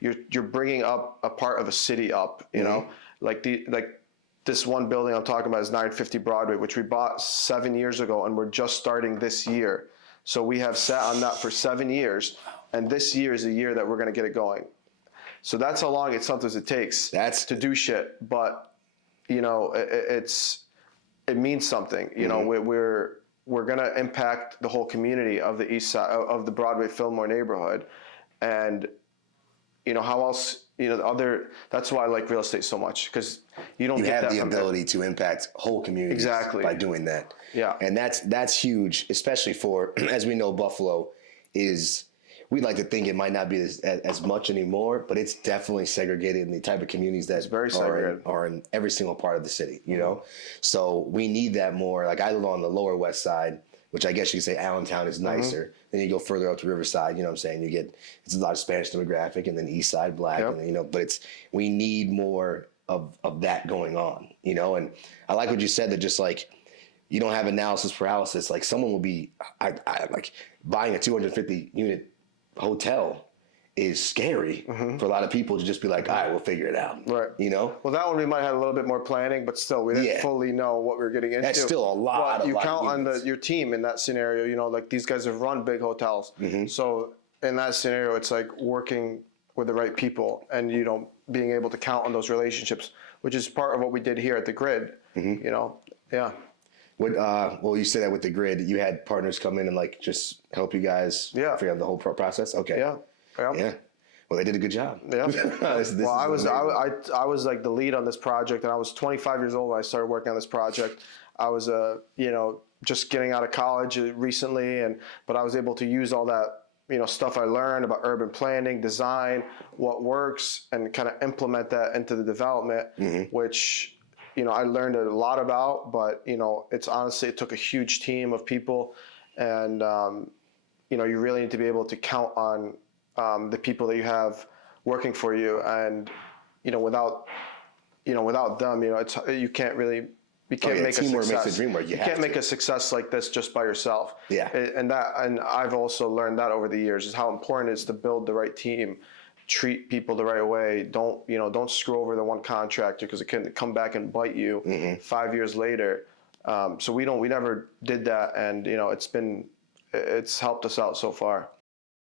you're bringing up a part of a city up, you know, like this one building I'm talking about is 950 Broadway, which we bought 7 years ago, and we're just starting this year. So we have sat on that for 7 years, and this year is the year that we're going to get it going. So that's how long sometimes it takes to do shit. But, you know, it means something. You know, we're going to impact the whole community of the east side of the Broadway Fillmore neighborhood. And, you know, how else, you know, that's why I like real estate so much, because you get have the ability to impact whole communities by doing that. Yeah. And that's huge, especially for, as we know, Buffalo is, we like to think it might not be as much anymore, but it's definitely segregated in the type of communities that are in every single part of the city, you know? So we need that more. Like I live on the Lower West Side, which I guess you could say Allentown is nicer. Then you go further up to Riverside, you know what I'm saying? It's a lot of Spanish demographic, and then East Side Black, and you know, but we need more of that going on, you know? And I like what you said, that just like, you don't have analysis paralysis. Like someone will be, I like buying a 250 unit hotel is scary for a lot of people to just be like, all right, we'll figure it out. Right. You know? Well, that one we might have a little bit more planning, but still, we didn't fully know what we were getting into. That's still a lot. But you count on your team in that scenario. You know, like these guys have run big hotels. So in that scenario, it's like working with the right people and, you know, being able to count on those relationships, which is part of what we did here at the Grid. You know, yeah. Well, you said that with the Grid, you had partners come in and like just help you guys figure out the whole process. Okay. Yeah. Well, they did a good job. Yeah. Well, I was like the lead on this project, and I was 25 years old when I started working on this project. I was you know, just getting out of college recently, but I was able to use all that, you know, stuff I learned about urban planning, design, what works, and kind of implement that into the development, which, you know, I learned a lot about. But, you know, it took a huge team of people, and you know, you really need to be able to count on the people that you have working for you, and, you know, without them, you know, you can't make a success. Makes the dream work. You can't make a success like this just by yourself. Yeah. And I've also learned that over the years, is how important it is to build the right team, treat people the right way. Don't screw over the one contractor, because it can come back and bite you 5 years later. So we never did that, and, you know, it's helped us out so far.